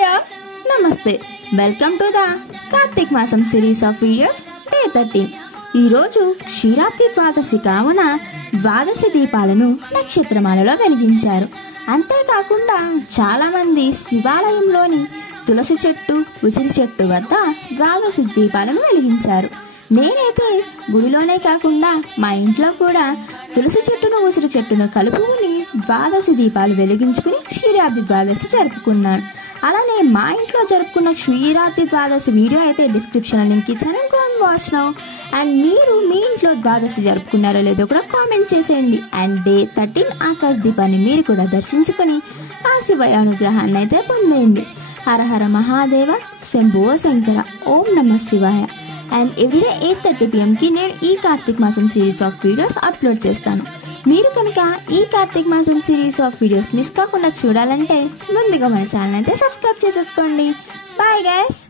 Hi నమస్తే welcome to the Karthika మాసం series of videos day 13. ఈరోజు క్షీరాబ్ది ద్వాదశి కావున ద్వాదశి దీపాలను నక్షత్రమాలలో వెలిగించారు. అంతేకాకుండా చాలామంది శివాలయంలోని తులసి చెట్టు ఉసిరి చెట్టు వద్ద ద్వాదశి దీపాలను వెలిగించారు. నేనైతే గుడిలోనే కాకుండా మా ఇంట్లో కూడా తులసి చెట్టును ఉసిరి చెట్టును కలుపుకుని ద్వాదశి దీపాలు వెలిగించుకుని క్షీరాబ్ది ద్వాదశి జరుపుకున్నాను. అలానే మా ఇంట్లో జరుపుకున్న క్షీరాబ్ది ద్వాదశి వీడియో అయితే డిస్క్రిప్షన్లో లింక్ ఇచ్చాను, వాచ్ నౌ. అండ్ మీరు మీ ఇంట్లో ద్వాదశి జరుపుకున్నారో లేదో కూడా కామెంట్ చేసేయండి. అండ్ డే 13 ఆకాశ దీపాన్ని మీరు కూడా దర్శించుకొని ఆ శివయ్య అనుగ్రహాన్ని అయితే పొందేయండి. హర హర మహాదేవ, శంభో శంకర, ఓం నమః శివాయ. అండ్ ఎవ్రీడే 8:30 PM నేను ఈ కార్తీక మాసం సిరీస్ ఆఫ్ వీడియోస్ అప్లోడ్ చేస్తాను. మీరు కనుక ఈ కార్తీక మాసం సిరీస్ ఆఫ్ వీడియోస్ మిస్ కాకుండా చూడాలంటే ముందుగా మన ఛానల్ అయితే సబ్స్క్రైబ్ చేసేసుకోండి. Bye guys.